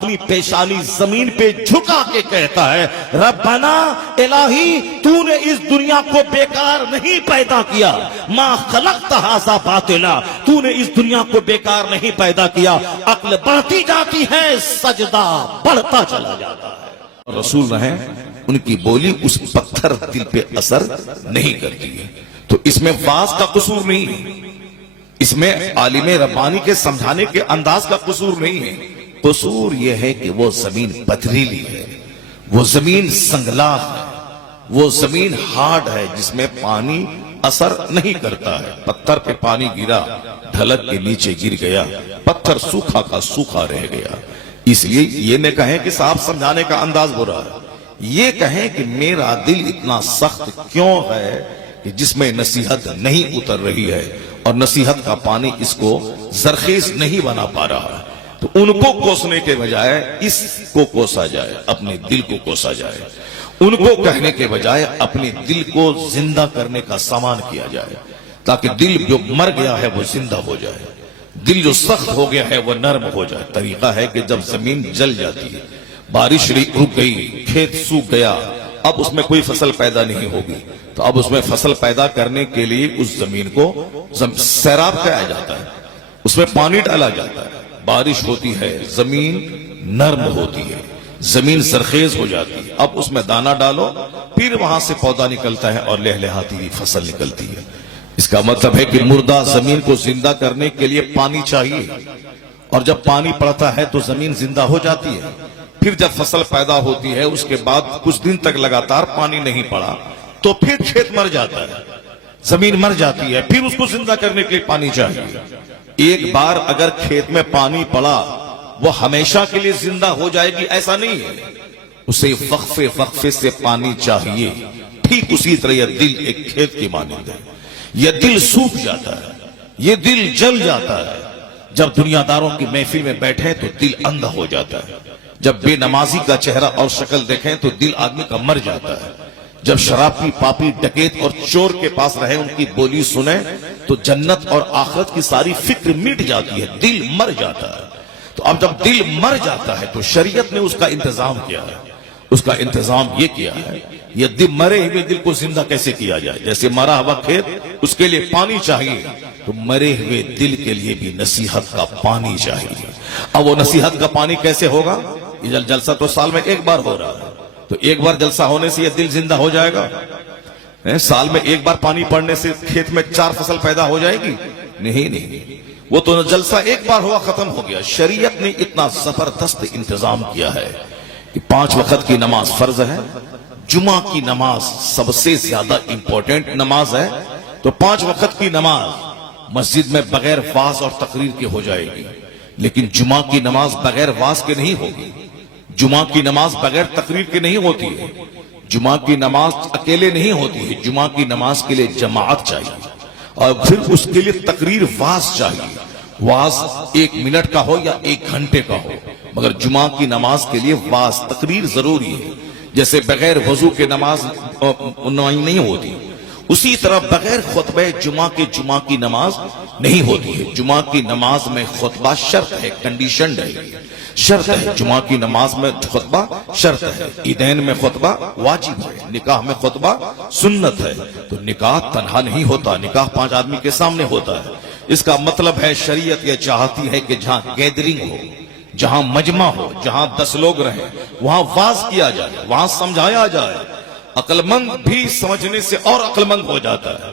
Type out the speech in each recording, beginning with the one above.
اپنی پیشانی زمین پہ جھکا کے کہتا ہے ربنا الہی تو نے اس دنیا کو بیکار نہیں پیدا کیا، ما خلقت ھذا باطلا، تو نے اس دنیا کو بیکار نہیں پیدا کیا۔ عقل بڑھتی جاتی ہے، سجدہ بڑھتا چلا جاتا ہے۔ رسول رہیں ان کی بولی اس پتھر دل پہ اثر نہیں کرتی ہے، تو اس میں واعظ کا قصور نہیں ہے، اس میں عالم ربانی کے سمجھانے کے انداز کا قصور نہیں ہے۔ قصور یہ ہے کہ وہ زمین پتھریلی ہے، وہ زمین سنگلاخ ہے، وہ زمین ہارڈ ہے جس میں پانی اثر نہیں کرتا ہے۔ پتھر پہ پانی گرا، ڈھلک کے نیچے گر گیا، پتھر سوکھا کا سوکھا رہ گیا۔ اس لیے یہ نہ کہیں کہ صاحب سمجھانے کا انداز برا ہے، یہ کہیں کہ میرا دل اتنا سخت کیوں ہے کہ جس میں نصیحت نہیں اتر رہی ہے اور نصیحت کا پانی اس کو زرخیز نہیں بنا پا رہا ہے۔ تو ان کو کوسنے کے بجائے اس کو کوسا جائے، اپنے دل کو کوسا جائے۔ ان کو کہنے کے بجائے اپنے دل کو زندہ کرنے کا سامان کیا جائے، تاکہ دل جو مر گیا ہے وہ زندہ ہو جائے، دل جو سخت ہو گیا ہے وہ نرم ہو جائے۔ طریقہ ہے کہ جب زمین جل جاتی ہے، بارش رک گئی، کھیت سوکھ گیا، اب اس میں کوئی فصل پیدا نہیں ہوگی، تو اب اس میں فصل پیدا کرنے کے لیے اس زمین کو سیراب کیا جاتا ہے، اس میں پانی ڈالا جاتا ہے، بارش ہوتی ہے، زمین نرم ہوتی ہے، زمین زرخیز ہو جاتی ہے، اب اس میں دانہ ڈالو، پھر وہاں سے پودا نکلتا ہے اور لہلہاتی ہوئی فصل نکلتی ہے۔ اس کا مطلب ہے کہ مردہ زمین کو زندہ کرنے کے لیے پانی چاہیے، اور جب پانی پڑتا ہے تو زمین زندہ ہو جاتی ہے۔ پھر جب فصل پیدا ہوتی ہے اس کے بعد کچھ دن تک لگاتار پانی نہیں پڑا تو پھر کھیت مر جاتا ہے، زمین مر جاتی ہے، پھر اس کو زندہ کرنے کے لیے پانی چاہیے۔ ایک بار اگر کھیت میں پانی پڑا وہ ہمیشہ کے لیے زندہ ہو جائے گی ایسا نہیں ہے، اسے وقفے سے پانی چاہیے۔ ٹھیک اسی طرح یہ دل ایک کھیت کی مانند ہے، یہ دل سوکھ جاتا ہے، یہ دل جل جاتا ہے۔ جب دنیا داروں کی محفل میں بیٹھے تو دل اندھا ہو جاتا ہے، جب بے نمازی کا چہرہ اور شکل دیکھیں تو دل آدمی کا مر جاتا ہے، جب شرابی، پاپی، ڈکیت اور چور کے پاس رہے ان کی بولی سنیں تو جنت اور آخرت کی ساری فکر مٹ جاتی ہے، دل مر جاتا ہے۔ تو اب جب دل مر جاتا ہے تو شریعت نے اس کا انتظام کیا ہے، اس کا انتظام یہ کیا ہے، یہ دل مرے ہوئے دل کو زندہ کیسے کیا جائے۔ جیسے مرا ہوا کھیت اس کے لیے پانی چاہیے، تو مرے ہوئے دل کے لیے بھی نصیحت کا پانی چاہیے۔ اب وہ نصیحت کا پانی کیسے ہوگا؟ یہ جلسہ تو سال میں ایک بار ہو رہا ہے، تو ایک بار جلسہ ہونے سے یہ دل زندہ ہو جائے گا؟ سال میں ایک بار پانی پڑنے سے کھیت میں 4 فصل پیدا ہو جائے گی؟ نہیں، وہ تو جلسہ ایک بار ہوا ختم ہو گیا۔ شریعت نے اتنا زبردست انتظام کیا ہے کہ 5 وقت کی نماز فرض ہے، جمعہ کی نماز سب سے زیادہ امپورٹنٹ نماز ہے، تو 5 وقت کی نماز مسجد میں بغیر واعظ اور تقریر کے ہو جائے گی، لیکن جمعہ کی نماز بغیر واعظ کے نہیں ہوگی، جمعہ کی نماز بغیر تقریر کے نہیں ہوتی ہے، جمعہ کی نماز اکیلے نہیں ہوتی ہے، جمعہ کی نماز کے لیے جماعت چاہیے، اور پھر اس کے لیے تقریر واعظ چاہیے۔ واعظ 1 منٹ کا ہو یا 1 گھنٹے کا ہو، مگر جمعہ کی نماز کے لیے واعظ تقریر ضروری ہے۔ جیسے بغیر وضو کے نماز نہیں ہوتی، اسی طرح بغیر خطبہ جمعہ کی نماز نہیں ہوتی ہے۔ جمعہ کی نماز میں خطبہ شرط ہے، کنڈیشنڈ ہے، شرط ہے۔ جمعہ کی نماز میں خطبہ شرط ہے، عیدین میں خطبہ واجب ہے، نکاح میں خطبہ سنت ہے۔ تو نکاح تنہا نہیں ہوتا، نکاح 5 آدمی کے سامنے ہوتا ہے۔ اس کا مطلب ہے شریعت یہ چاہتی ہے کہ جہاں گیدرنگ ہو، جہاں مجمع ہو، جہاں 10 لوگ رہیں، وہاں واعظ کیا جائے، وہاں سمجھایا جائے۔ عقل مند بھی سمجھنے سے اور عقل مند ہو جاتا ہے،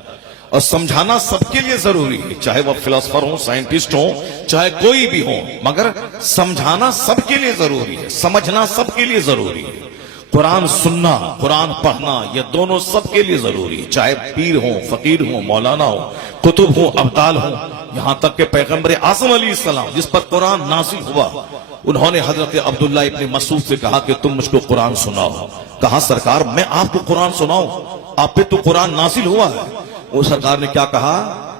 اور سمجھانا سب کے لیے ضروری ہے، چاہے وہ فلسفر ہوں، سائنٹسٹ ہوں، چاہے کوئی بھی ہوں، مگر سمجھانا سب کے لیے ضروری ہے، سمجھنا سب کے لیے ضروری ہے۔ قرآن سننا، قرآن پڑھنا، یہ دونوں سب کے لیے ضروری ہے، چاہے پیر ہوں، فقیر ہوں، مولانا ہوں، کتب ہوں، ابدال ہوں، یہاں تک کہ پیغمبر اعظم علیہ السلام جس پر قرآن نازل ہوا، انہوں نے حضرت عبداللہ ابن مسعود سے کہا کہ تم مجھ کو قرآن سناؤ۔ کہا سرکار میں آپ کو قرآن سناؤں؟ آپ پہ تو قرآن نازل ہوا ہے۔ وہ سرکار نے کیا کہا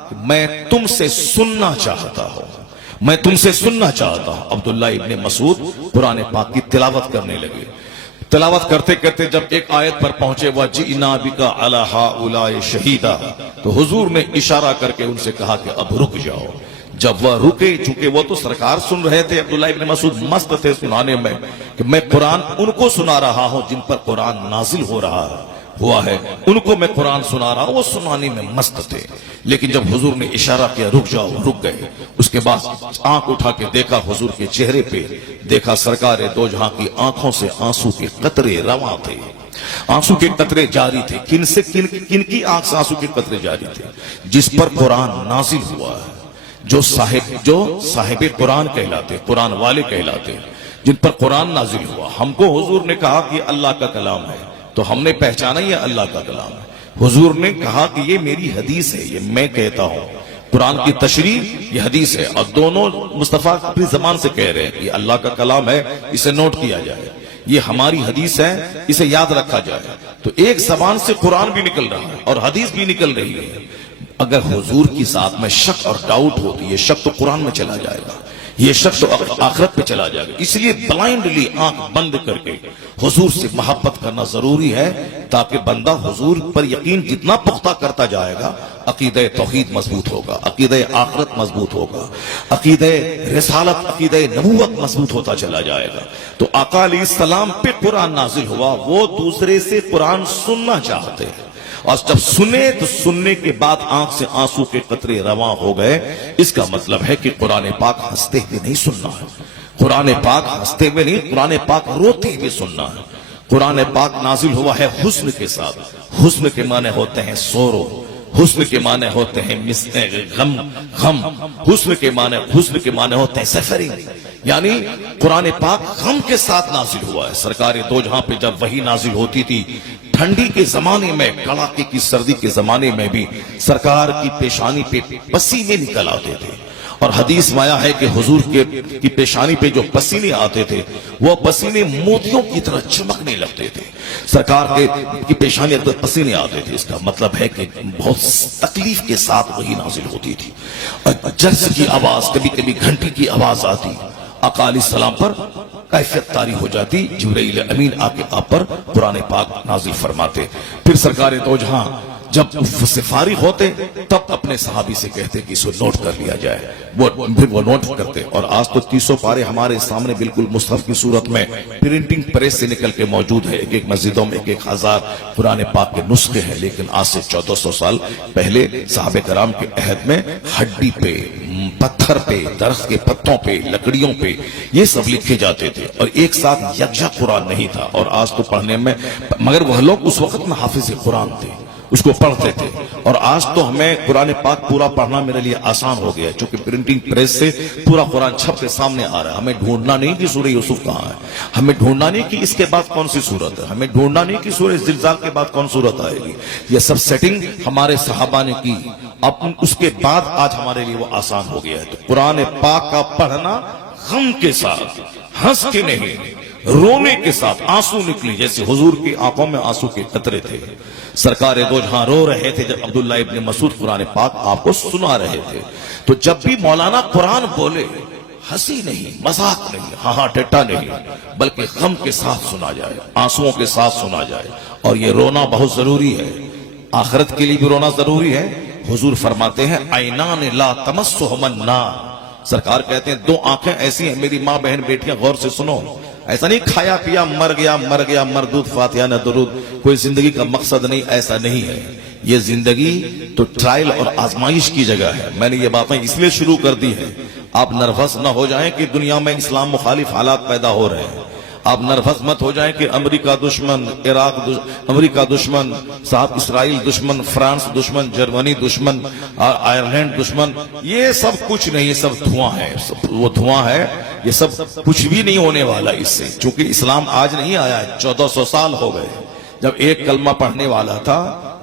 کہ میں تم سے سننا چاہتا ہوں، میں تم سے سننا چاہتا ہوں۔ عبداللہ ابن مسعود قرآن پاک کی تلاوت کرنے لگے۔ تلاوت کرتے کرتے جب ایک آیت پر پہنچے وَجِئْنَا بِكَ عَلَىٰ هَٰؤُلَاءِ شَهِيدًا، تو حضور نے اشارہ کر کے ان سے کہا کہ اب رک جاؤ، جب وہ رکے، چونکہ وہ تو سرکار سن رہے تھے، عبداللہ ابن مسعود مست تھے سنانے میں کہ میں قرآن ان کو سنا رہا ہوں جن پر قرآن نازل ہوا ہے، ان کو میں قرآن سنا رہا ہوں، وہ سنانے میں مست تھے۔ لیکن جب حضور نے اشارہ کیا رک جاؤ، رک گئے۔ اس کے بعد آنکھ اٹھا کے دیکھا حضور کے چہرے پہ، دیکھا سرکار دو جہاں کی آنکھوں سے آنسو کے قطرے رواں تھے، آنسو کے قطرے جاری تھے۔ کن کی آنکھ سے آنسو کے قطرے جاری تھے؟ جس پر قرآن نازل ہوا ہے، جو صاحب قرآن کہلاتے، قرآن والے کہلاتے، جن پر قرآن نازل ہوا۔ ہم کو حضور نے کہا کہ اللہ کا کلام ہے تو ہم نے پہچانا یہ اللہ کا کلام ہے۔ حضور نے کہا کہ یہ میری حدیث ہے، یہ میں کہتا ہوں، قرآن کی تشریح یہ حدیث ہے، اور دونوں مصطفیٰ اپنی زبان سے کہہ رہے ہیں کہ اللہ کا کلام ہے، اسے نوٹ کیا جائے، یہ ہماری حدیث ہے، اسے یاد رکھا جائے۔ تو ایک زبان سے قرآن بھی نکل رہا ہے اور حدیث بھی نکل رہی ہے۔ اگر حضور کی ذات میں شک اور ڈاؤٹ ہو تو یہ شک تو قرآن میں چلا جائے گا، یہ شک تو آخرت پہ چلا جائے گا۔ اس لیے بلائنڈلی آنکھ بند کر کے حضور سے محبت کرنا ضروری ہے، تاکہ بندہ حضور پر یقین جتنا پختہ کرتا جائے گا، عقیدہ توحید مضبوط ہوگا، عقیدہ آخرت مضبوط ہوگا، عقیدہ رسالت، عقیدہ نبوت مضبوط ہوتا چلا جائے گا۔ تو آقا علیہ السلام پہ قرآن نازل ہوا، وہ دوسرے سے قرآن سننا چاہتے ہیں، اور جب سنے تو سننے کے بعد آنکھ سے آنسو کے قطرے رواں ہو گئے۔ اس کا مطلب ہے کہ قرآن پاک ہنستے ہوئے نہیں سننا ہے، قرآن پاک ہنستے ہوئے نہیں، قرآن پاک روتے ہوئے سننا ہے۔ قرآن پاک نازل ہوا ہے حسن کے ساتھ، حسن کے معنی ہوتے ہیں سورو، حسن کے معنی ہوتے ہیں غم، حسن کے معنی ہوتے ہیں سفرنگ، یعنی قرآن پاک غم کے ساتھ نازل ہوا ہے۔ سرکار دو جہاں پہ جب وحی نازل ہوتی تھی، ٹھنڈی کے زمانے میں، کڑاکے کی سردی کے زمانے میں بھی سرکار کی پیشانی پہ پسینے نکل آتے تھے، اور حدیث میں آیا ہے کہ حضور کی پیشانی پہ جو پسینے آتے تھے وہ پسینے موتیوں کی طرح چمکنے لگتے تھے۔ سرکار کی پیشانی اگر پسینے آتے تھے، اس کا مطلب ہے کہ بہت تکلیف کے ساتھ وہی نازل ہوتی تھی، اور جرس کی آواز، کبھی کبھی گھنٹی کی آواز آتی، آقا علیہ السلام پر کیفیت طاری ہو جاتی، جبرائیل امین آ کے آپ پر قرآن پاک نازل فرماتے۔ پھر سرکار دو جہاں جب سے فارغ ہوتے تب اپنے صحابی سے کہتے کہ اسے نوٹ کر لیا جائے، پھر وہ نوٹ کرتے۔ اور آج تو 300 پارے ہمارے سامنے بالکل مصحف کی صورت میں پرنٹنگ پریس سے نکل کے موجود ہے، ایک ایک مسجدوں میں 1,000 قرآن پاک کے نسخے ہیں۔ لیکن آج سے 1400 سال پہلے صحابہ کرام کے عہد میں ہڈی پہ، پتھر پہ، درخت کے پتوں پہ، لکڑیوں پہ یہ سب لکھے جاتے تھے، اور ایک ساتھ یکجا قرآن نہیں تھا۔ اور آج تو پڑھنے میں، مگر وہ لوگ اس وقت میں حافظ قرآن تھے، اس کو پڑھتے تھے، اور آج تو ہمیں قرآن پاک پورا پڑھنا میرے لیے آسان ہو گیا ہے، چونکہ پرنٹنگ پریس سے پورا قرآن چھپ کے سامنے آ رہا ہے۔ ہمیں ڈھونڈنا نہیں کہ سورہ یوسف کہاں ہے، ہمیں ڈھونڈنا نہیں کہ اس کے بعد کون سی سورت ہے، ہمیں ڈھونڈنا نہیں کہ سورہ زلزال کے بعد کون سورت آئے گی۔ یہ سب سیٹنگ ہمارے صحابہ نے کی، اب اس کے بعد آج ہمارے لیے وہ آسان ہو گیا ہے۔ تو قرآن پاک کا پڑھنا غم کے ساتھ، ہنس کے نہیں، رونے کے ساتھ، آنسو نکلی، جیسے حضور کی آنکھوں میں آنسو کے قطرے تھے۔ سرکار دو جہاں رو رہے تھے جب عبداللہ ابن مسعود قرآن پاک آپ کو سنا رہے تھے۔ تو جب بھی مولانا قرآن بولے، ہنسی نہیں، مذاق نہیں، ہاں ٹٹا نہیں، بلکہ غم کے ساتھ سنا جائے، آنسوؤں کے ساتھ سنا جائے۔ اور یہ رونا بہت ضروری ہے، آخرت کے لیے بھی رونا ضروری ہے۔ حضور فرماتے ہیں عینان لا تمسہما النار، سرکار کہتے ہیں 2 آنکھیں ایسی ہیں، میری ماں بہن بیٹیاں غور سے سنو، ایسا نہیں کھایا پیا مر گیا مردود فاتحہ نہ درود، کوئی زندگی کا مقصد نہیں، ایسا نہیں ہے۔ یہ زندگی تو ٹرائل اور آزمائش کی جگہ ہے۔ میں نے یہ باتیں اس لیے شروع کر دی ہیں، آپ نروس نہ ہو جائیں کہ دنیا میں اسلام مخالف حالات پیدا ہو رہے ہیں، آپ نروس مت ہو جائیں کہ امریکہ دشمن، امریکہ دشمن، صاحب اسرائیل دشمن، فرانس دشمن، جرمنی دشمن، آئرلینڈ دشمن، یہ سب کچھ نہیں، یہ سب دھواں ہے، وہ دھواں ہے، یہ سب کچھ بھی نہیں ہونے والا اس سے، چونکہ اسلام آج نہیں آیا ہے، 1400 سال ہو گئے۔ جب ایک کلمہ پڑھنے والا تھا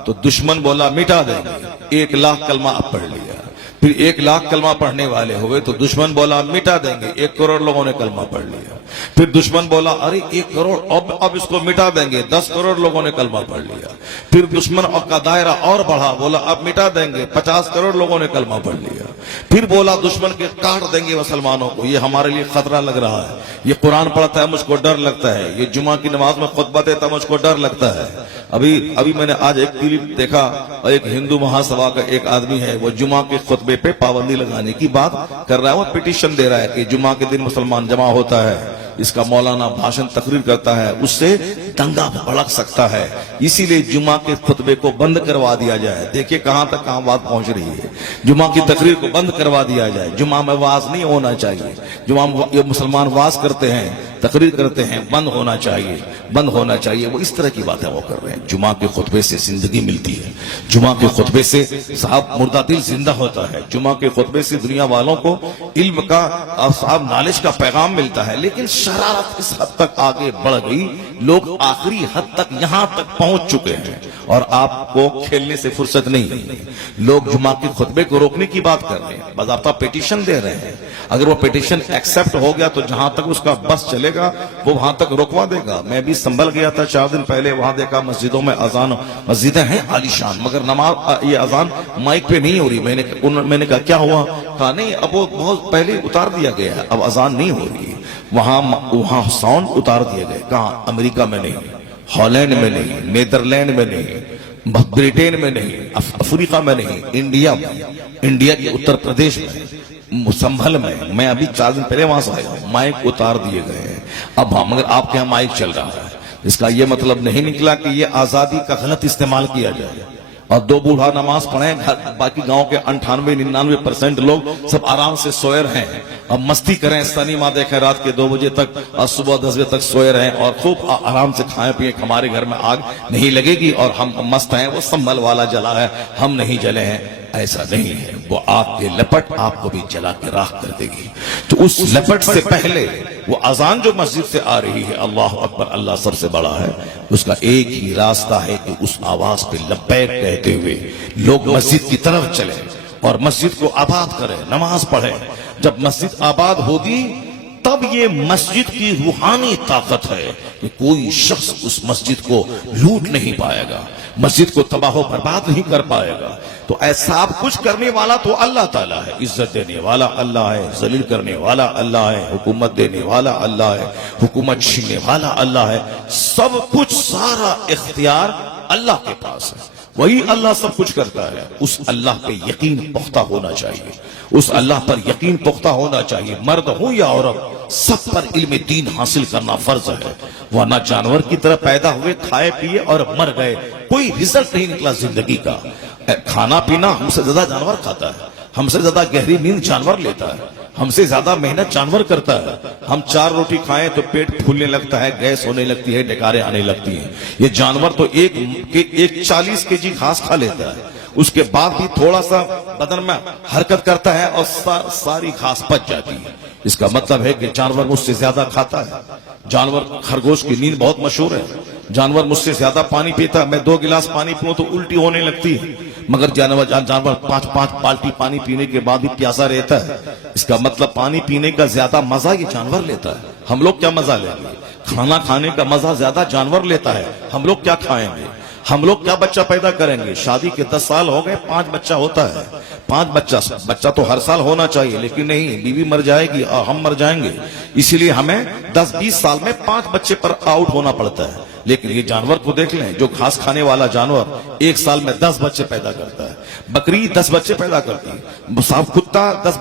تو دشمن بولا مٹا دیں گے، 1 لاکھ کلمہ اب پڑھ لیا، پھر 1 لاکھ کلمہ پڑھنے والے ہوئے تو دشمن بولا مٹا دیں گے، 1 کروڑ لوگوں نے کلمہ پڑھ لیا۔ پھر دشمن بولا ارے 1 کروڑ اب اس کو مٹا دیں گے، 10 کروڑ لوگوں نے کلمہ پڑھ لیا۔ پھر دشمن کا دائرہ اور بڑھا، بولا اب مٹا دیں گے، 50 کروڑ لوگوں نے کلمہ پڑھ لیا۔ پھر بولا دشمن کے کاٹ دیں گے مسلمانوں کو، یہ ہمارے لیے خطرہ لگ رہا ہے، یہ قرآن پڑھتا ہے مجھ کو ڈر لگتا ہے، یہ جمعہ کی نماز میں خطبہ دیتا مجھ کو ڈر لگتا ہے۔ ابھی میں نے آج ایک کلپ دیکھا، اور ایک ہندو مہاسبھا کا ایک آدمی ہے، وہ جمعہ کے خطبے پہ پابندی لگانے کی بات کر رہا ہے، وہ پٹیشن دے رہا ہے کہ جمعہ کے دن مسلمان جمع ہوتا ہے، اس کا مولانا بھاشن تقریر کرتا ہے، اس سے دنگا بھڑک سکتا ہے، اسی لیے جمعہ کے خطبے کو بند کروا دیا جائے۔ دیکھیں کہاں بات پہنچ رہی ہے، جمعہ کی تقریر کو بند کروا دیا جائے، جمعہ میں واعظ نہیں ہونا چاہیے، جمعہ یہ مسلمان واعظ کرتے ہیں، تقریر کرتے ہیں، بند ہونا چاہیے۔ وہ اس طرح کی باتیں وہ کر رہے ہیں۔ جمعہ کے خطبے سے زندگی ملتی ہے، جمعہ کے خطبے سے صاحب مردہ دل زندہ ہوتا ہے، جمعہ کے خطبے سے دنیا والوں کو علم کا اور صاحب نالج کا پیغام ملتا ہے۔ لیکن شرارت اس حد تک آگے بڑھ گئی، لوگ آخری حد تک یہاں تک پہنچ چکے ہیں، اور آپ کو کھیلنے سے فرصت نہیں۔ لوگ جمعہ کے خطبے کو روکنے کی بات کر رہے ہیں، باضابطہ پیٹیشن دے رہے ہیں، اگر وہ پیٹیشن ایکسپٹ ہو گیا تو جہاں تک اس کا بس چلے گا وہ وہاں تک روکوا دے گا۔ میں بھی سنبھل گیا تھا 4 دن پہلے، وہاں دیکھا مسجدوں میں اذان، مسجدیں ہیں عالیشان، مگر نماز یہ اذان مائک پہ نہیں ہو رہی۔ میں نے کہا کیا ہوا؟ کہا نہیں اب وہ بہت پہلے اتار دیا گیا ہے، اب اذان نہیں ہو رہی ہے، وہاں ساؤنڈ اتار دیے گئے۔ کہاں؟ امریکہ میں نہیں، ہالینڈ میں نہیں، نیدرلینڈ میں نہیں، برطانیہ میں نہیں، افریقہ میں نہیں، انڈیا کے اتر پردیش میں، سنبھل میں ابھی 4 دن پہلے وہاں سے آیا ہوں، مائک اتار دیے گئے ہیں۔ اب مگر آپ کے یہاں مائک چل رہا ہے، اس کا یہ مطلب نہیں نکلا کہ یہ آزادی کا غلط استعمال کیا جائے، اور 2 بوڑھا نماز پڑھیں، باقی گاؤں کے 98-99% لوگ سب آرام سے سوئے رہیں، اب مستی کریں، سنیما دیکھیں رات کے 2 بجے تک اور صبح 10 بجے تک سوئے رہیں، اور خوب آرام سے کھائیں پیئیں، ہمارے گھر میں آگ نہیں لگے گی اور ہم مست ہیں، وہ سنبھل والا جلا ہے ہم نہیں جلے ہیں۔ ایسا نہیں ہے، وہ آگ کے لپٹ آپ کو بھی جلا کے راکھ کر دے گی۔ تو اس لپٹ سے پہلے وہ اذان جو مسجد سے آ رہی ہے، اللہ اکبر، اللہ سب سے بڑا ہے، اس کا ایک ہی راستہ ہے کہ اس آواز پہ لبیک کہتے ہوئے لوگ مسجد کی طرف چلیں اور مسجد کو آباد کریں، نماز پڑھیں۔ جب مسجد آباد ہوگی تب یہ مسجد کی روحانی طاقت ہے کہ کوئی شخص اس مسجد کو لوٹ نہیں پائے گا، مسجد کو تباہ و برباد نہیں کر پائے گا۔ تو ایسا کچھ کرنے والا تو اللہ تعالیٰ ہے، عزت دینے والا اللہ ہے، ذلیل کرنے والا اللہ ہے، حکومت دینے والا اللہ ہے، حکومت چھیننے والا اللہ ہے، سب کچھ سارا اختیار اللہ کے پاس ہے، وہی اللہ سب کچھ کرتا ہے۔ اس اللہ پہ یقین پختہ ہونا چاہیے، اس اللہ پر یقین پختہ ہونا چاہیے، مرد ہو یا عورت، سب پر علم دین حاصل کرنا فرض ہے، ورنہ جانور کی طرح پیدا ہوئے، کھائے پیے اور مر گئے، کوئی رزلٹ نہیں نکلا زندگی کا۔ کھانا پینا ہم سے زیادہ جانور کھاتا ہے، ہم سے زیادہ گہری نیند جانور لیتا ہے، ہم سے زیادہ محنت جانور کرتا ہے۔ ہم 4 روٹی کھائیں تو پیٹ پھولنے لگتا ہے، گیس ہونے لگتی ہے، ڈکاریں آنے لگتی ہیں۔ یہ جانور تو ایک 40 kg گھاس کھا لیتا ہے، اس کے بعد بھی تھوڑا سا بدن میں حرکت کرتا ہے اور ساری گھاس پچ جاتی ہے۔ اس کا مطلب ہے کہ جانور مجھ سے زیادہ کھاتا ہے۔ جانور خرگوش کی نیند بہت مشہور ہے، جانور مجھ سے زیادہ پانی پیتا ہے، میں 2 گلاس پانی پیوں تو الٹی ہونے لگتی ہے، مگر جانور 5 بالٹی پانی پینے کے بعد بھی پیاسا رہتا ہے۔ اس کا مطلب پانی پینے کا زیادہ مزہ یہ جانور لیتا ہے، ہم لوگ کیا مزہ لیں گے؟ کھانا کھانے کا مزہ زیادہ جانور لیتا ہے، ہم لوگ کیا کھائیں گے؟ ہم لوگ کیا بچہ پیدا کریں گے؟ شادی کے 10 سال ہو گئے، 5 بچہ ہوتا ہے، 5 بچہ تو ہر سال ہونا چاہیے، لیکن نہیں، بیوی مر جائے گی اور ہم مر جائیں گے، اسی لیے ہمیں 10-20 سال میں 5 بچے پر آؤٹ ہونا پڑتا ہے۔ لیکن یہ جانور کو دیکھ لیں، جو گھاس کھانے والا جانور 1 سال میں 10 بچے پیدا کرتا ہے، بکری 10 بچے پیدا کرتی ہے، صاحب کتیا 10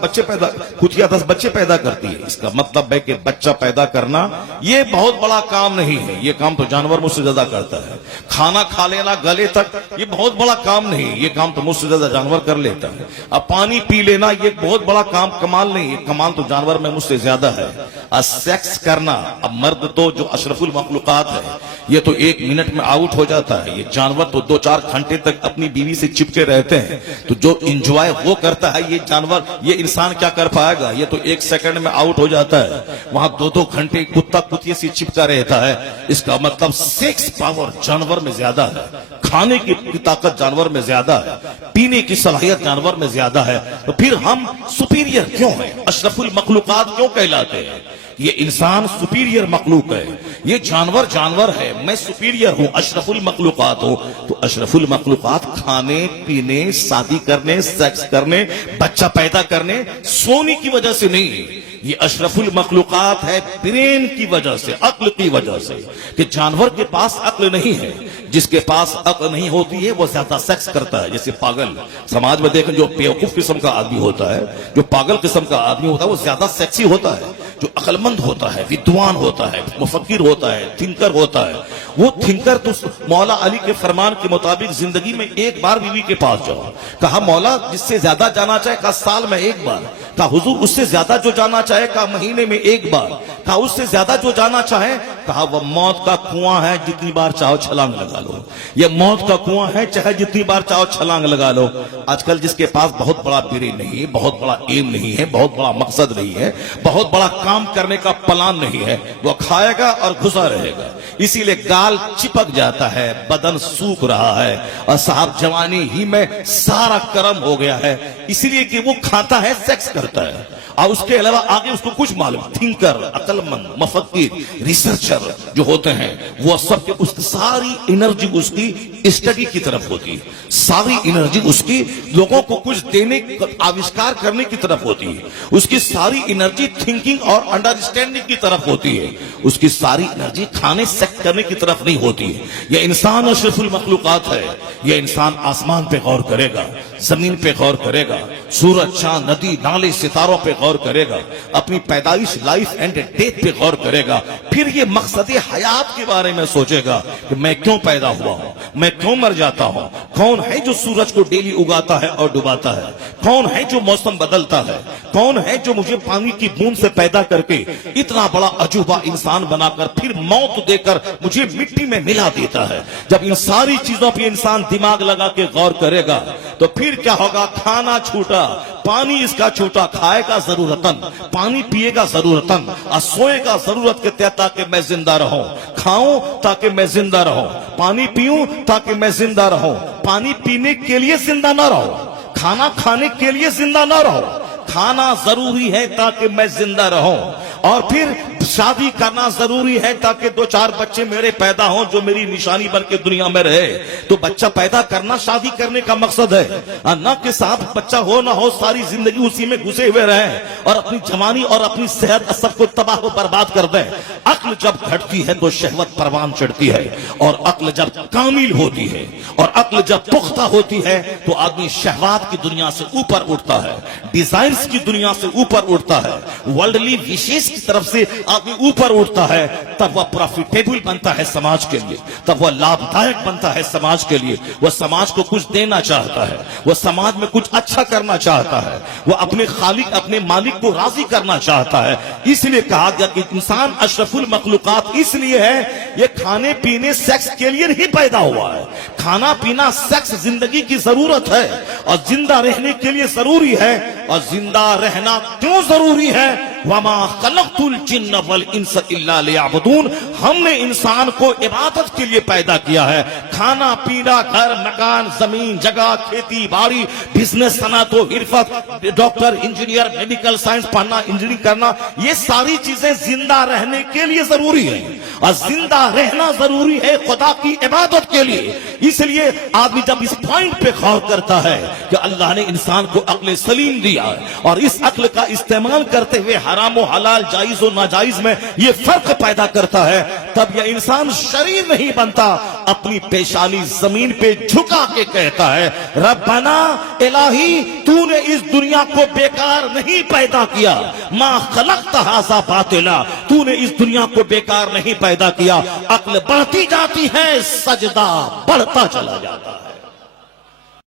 بچے پیدا کرتی ہے۔ اس کا مطلب ہے کہ بچہ پیدا کرنا یہ بہت بڑا کام نہیں ہے، یہ کام تو جانور مجھ سے زیادہ کرتا ہے۔ کھانا کھا لینا گلے تک یہ بہت بڑا کام نہیں، یہ کام تو مجھ سے زیادہ جانور کر لیتا ہے۔ اب پانی پی لینا یہ بہت بڑا کام، کمال نہیں، یہ کمال تو جانور میں مجھ سے زیادہ ہے۔ سیکس کرنا، اب مرد تو جو اشرف المخلوقات ہے یہ تو 1 منٹ میں آؤٹ ہو جاتا ہے، یہ جانور تو 2-4 گھنٹے تک اپنی بیوی سے چپکے رہتے ہیں، تو جو انجوائے وہ کرتا ہے یہ جانور، یہ انسان کیا کر پائے گا؟ یہ تو 1 سیکنڈ میں آؤٹ ہو جاتا ہے، وہاں 2-2 گھنٹے کتا کتیے سے چپکا رہتا ہے۔ اس کا مطلب سیکس پاور جانور میں زیادہ ہے، کھانے کی طاقت جانور میں زیادہ ہے، پینے کی صلاحیت جانور میں زیادہ ہے، تو پھر ہم سپیریئر کیوں ہیں؟ اشرف المخلوقات کیوں کہلاتے ہیں؟ یہ انسان سپیریئر مخلوق ہے، یہ جانور جانور ہے، میں سپیریئر ہوں، اشرف المخلوقات ہوں۔ تو اشرف المخلوقات کھانے پینے، شادی کرنے، سیکس کرنے، بچہ پیدا کرنے، سونے کی وجہ سے نہیں، یہ اشرف المخلوقات ہے برین کی وجہ سے، عقل کی وجہ سے، کہ جانور کے پاس عقل نہیں ہے۔ جس کے پاس عقل نہیں ہوتی ہے وہ زیادہ سیکس کرتا ہے، جیسے پاگل سماج میں دیکھیں، جو بیوقوف قسم کا آدمی ہوتا ہے، جو پاگل قسم کا آدمی ہوتا ہے، وہ زیادہ سیکسی ہوتا ہے۔ جو عقل مند ہوتا ہے، ودوان ہوتا ہے، مفکر ہوتا ہے، تھنکر ہوتا ہے، وہ تھنکر تو مولا علی کے فرمان کے مطابق زندگی میں ایک بار بیوی کے پاس جاؤ۔ کہا مولا جس سے زیادہ جانا چاہے، کہا سال میں ایک بار۔ کہا حضور اس سے زیادہ جو جانا چاہے، کہا مہینے میں ایک بار۔ کہا اس سے زیادہ جو جانا چاہے، کہا وہ موت کا کنواں ہے، جتنی بار چاہو چھلانگ لگا لو۔ یہ موت کا کنواں ہے، چاہے جتنی بار چاہو چھلانگ لگا لو۔ آج کل جس کے پاس بہت بڑا برین نہیں ہے، بہت بڑا ایم نہیں ہے، بہت بڑا مقصد نہیں ہے، بہت بڑا کام کرنے کا پلان نہیں ہے، وہ کھائے گا اور گھسا رہے گا۔ اسی لیے گال چپک جاتا ہے، بدن سوکھ رہا ہے، اور صاحب جوانی ہی میں سارا کرم ہو گیا ہے، اسی لیے کہ وہ کھاتا ہے، سیکس کرتا ہے، اور اس کے علاوہ آگے اس کو کچھ معلوم۔ تھنکر، عقل مند، مفکر، ریسرچر جو ہوتے ہیں، وہ سب کے اس کی ساری انرجی اس کی اسٹڈی کی طرف ہوتی ہے، ساری انرجی اس کی لوگوں کو کچھ دینے، آوشکار کرنے کی طرف ہوتی ہے، اس کی ساری انرجی تھنکنگ اور انڈرسٹینڈنگ کی طرف ہوتی ہے، اس کی ساری انرجی کھانے سیکس کرنے کی طرف نہیں ہوتی ہے۔ یہ انسان اشرف المخلوقات ہے، یہ انسان آسمان پہ غور کرے گا، زمین پہ غور کرے گا، سورج، چاند، ندی، نالے، ستاروں پہ غور کرے گا، اپنی پیدائش، لائف اینڈ ڈیتھ پہ غور کرے گا، پھر یہ مقصد حیات کے بارے میں سوچے گا کہ میں کیوں پیدا ہوا ہوں، میں کیوں مر جاتا ہوں، کون ہے جو سورج کو ڈیلی اگاتا ہے اور ڈباتا ہے، کون ہے جو موسم بدلتا ہے، کون ہے جو مجھے پانی کی بوند سے پیدا کر کے اتنا بڑا عجوبہ انسان بنا کر پھر موت دے کر مجھے مٹی میں ملا دیتا ہے۔ جب ان ساری چیزوں پہ انسان دماغ لگا کے غور کرے گا تو پھر کیا ہوگا؟ کھانا چھوٹا، پانی اس کا چھوٹا، کھائے گا ضرورتاً، پانی پیے گا ضرورتاً، اور سوئے گا ضرورت کے تحت تاکہ میں زندہ رہوں، کھاؤں تاکہ میں زندہ رہوں، پانی پیوں تاکہ میں زندہ رہوں، پانی پینے کے لیے زندہ نہ رہو، کھانا کھانے کے لیے زندہ نہ رہو، کھانا ضروری ہے تاکہ میں زندہ رہوں، اور پھر شادی کرنا ضروری ہے تاکہ 2-4 بچے میرے پیدا ہوں جو میری نشانی بن کے دنیا میں رہے۔ تو بچہ پیدا کرنا شادی کرنے کا مقصد ہے، نہ کہ صاحب بچہ ہو نہ ہو ساری زندگی اسی میں گھسے ہوئے رہیں اور اپنی جوانی اور اپنی صحت سب کو تباہ و برباد کر دیں۔ عقل جب گھٹتی ہے تو شہوت پروان چڑھتی ہے، اور عقل جب کامل ہوتی ہے اور عقل جب پختہ ہوتی ہے تو آدمی شہوات کی دنیا سے اوپر اٹھتا ہے، ڈیزائرز کی دنیا سے اوپر اٹھتا ہے، ورلڈلی وشیز کی طرف سے آدمی اوپر اٹھتا ہے، تب وہ پروفیٹیبل بنتا ہے سماج کے لیے، تب وہ لابھدائک بنتا ہے سماج کے لیے، وہ سماج کو کچھ دینا چاہتا ہے، وہ سماج میں کچھ اچھا کرنا چاہتا ہے، وہ اپنے خالق اپنے مالک کو راضی کرنا چاہتا ہے۔ اس لیے کہا گیا کہ انسان اشرف المخلوقات اس لیے ہے، یہ کھانے پینے سیکس کے لیے نہیں پیدا ہوا ہے۔ کھانا پینا سیکس زندگی کی ضرورت ہے اور زندہ رہنے کے لیے ضروری ہے، اور زندہ رہنا کیوں ضروری ہے؟ وَمَا خَلَقْتُ الْجِنَّ وَالْإِنسَ إِلَّا لِيَعْبُدُونَ، ہم نے انسان کو عبادت کے لیے پیدا کیا ہے۔ کھانا پینا، گھر مکان، زمین جگہ، کھیتی باڑی، بزنس، صنعت و حرفت، ڈاکٹر، انجینئر، میڈیکل سائنس پڑھنا، انجینئرنگ کرنا، یہ ساری چیزیں زندہ رہنے کے لیے ضروری ہے، اور زندہ رہنا ضروری ہے خدا کی عبادت کے لیے۔ اس لیے آدمی جب اس پوائنٹ پہ غور کرتا ہے کہ اللہ نے انسان کو عقل سلیم دیا اور اس عقل کا استعمال کرتے ہوئے حرام و حلال، جائز و ناجائز میں یہ فرق پیدا کرتا ہے، تب یہ انسان شریر نہیں بنتا، اپنی پیشانی زمین پہ جھکا کے کہتا ہے ربنا الہی تو نے اس دنیا کو بیکار نہیں پیدا کیا، ما خلقت ھذا باطلا، تو نے اس دنیا کو بیکار نہیں پیدا کیا۔ عقل بڑھتی جاتی ہے، سجدہ بڑھتا چلا جاتا ہے۔